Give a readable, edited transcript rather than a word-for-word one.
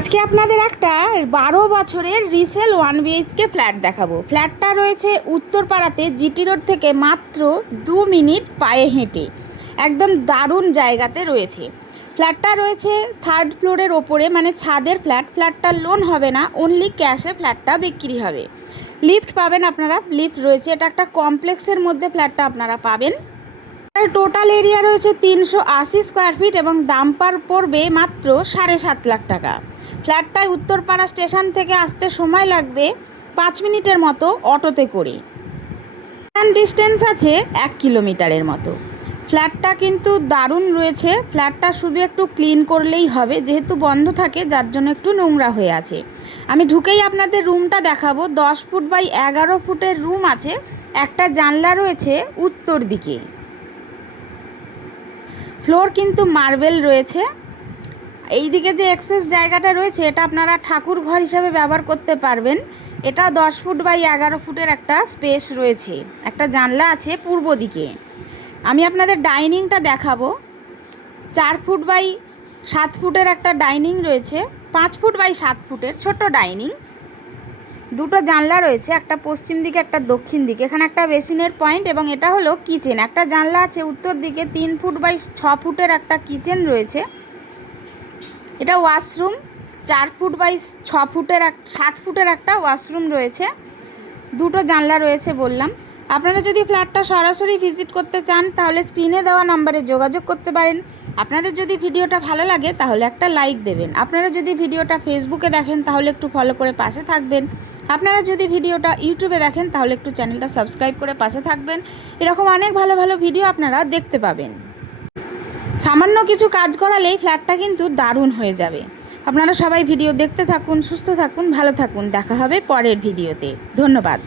আজকে আপনাদের একটা 12 বছরের রিসেল 1 বিএইচকে ফ্ল্যাট দেখাবো। ফ্ল্যাটটা রয়েছে উত্তরপাড়াতে জিটি রোড থেকে মাত্র 2 মিনিট পায়ে হেঁটে, একদম দারুণ জায়গাতে রয়েছে। ফ্ল্যাটটা রয়েছে 3rd ফ্লোরের ওপরে, মানে ছাদের ফ্ল্যাট। ফ্ল্যাটটা লোন হবে না, অনলি ক্যাশে ফ্ল্যাটটা বিক্রি হবে। লিফট পাবেন আপনারা, লিফট রয়েছে। এটা একটা কমপ্লেক্সের মধ্যে ফ্ল্যাটটা আপনারা পাবেন। টোটাল এরিয়া রয়েছে 380 স্কোয়ার ফিট এবং দাম পড়বে মাত্র 7.5 লাখ টাকা। ফ্ল্যাটটায় উত্তরপাড়া স্টেশন থেকে আসতে সময় লাগবে 5 মিনিটের মতো অটোতে করে। ডিস্টেন্স আছে 1 কিলোমিটারের মতো। ফ্ল্যাটটা কিন্তু দারুণ রয়েছে। ফ্ল্যাটটা শুধু একটু ক্লিন করলেই হবে, যেহেতু বন্ধ থাকে যার জন্য একটু নোংরা হয়ে আছে। আমি ঢুকেই আপনাদের রুমটা দেখাবো। 10 ফুট বাই 11 ফুটের রুম আছে। একটা জানলা রয়েছে উত্তর দিকে। ফ্লোর কিন্তু মার্বেল রয়েছে। এই দিকে যে এক্সেস জায়গাটা রয়েছে, এটা আপনারা ঠাকুর ঘর হিসাবে ব্যবহার করতে পারবেন। এটা 10 ফুট বাই 11 ফুটের একটা স্পেস রয়েছে। একটা জানলা আছে পূর্ব দিকে। আমি আপনাদের ডাইনিংটা দেখাবো। 4 ফুট বাই 7 ফুটের একটা ডাইনিং রয়েছে। 5 ফুট বাই 7 ফুটের ছোট ডাইনিং। দুটো জানলা রয়েছে, একটা পশ্চিম দিকে একটা দক্ষিণ দিকে। এখানে একটা বেসিনের পয়েন্ট এবং এটা হলো কিচেন। একটা জানলা আছে উত্তর দিকে। 3 ফুট বাই 6 ফুটের একটা কিচেন রয়েছে। এটা ওয়াশরুম। 4 ফুট বাই 6 ফুটের 7 ফুটের একটা ওয়াশরুম রয়েছে। দুটো জানলা রয়েছে বললাম। আপনারা যদি ফ্ল্যাটটা সরাসরি ভিজিট করতে চান তাহলে স্ক্রিনে দেওয়া নম্বরে যোগাযোগ করতে পারেন। আপনাদের যদি ভিডিওটা ভালো লাগে তাহলে একটা লাইক দেবেন। আপনারা যদি ভিডিওটা ফেসবুকে দেখেন তাহলে একটু ফলো করে পাশে থাকবেন। আপনারা যদি ভিডিওটা ইউটিউবে দেখেন তাহলে একটু চ্যানেলটা সাবস্ক্রাইব করে পাশে থাকবেন। এরকম অনেক ভালো ভালো ভিডিও আপনারা দেখতে পাবেন। সামান্য কিছু কাজ করালেই ফ্ল্যাটটা কিন্তু দারুণ হয়ে যাবে। আপনারা সবাই ভিডিও দেখতে থাকুন, সুস্থ থাকুন, ভালো থাকুন। দেখা হবে পরের ভিডিওতে। ধন্যবাদ।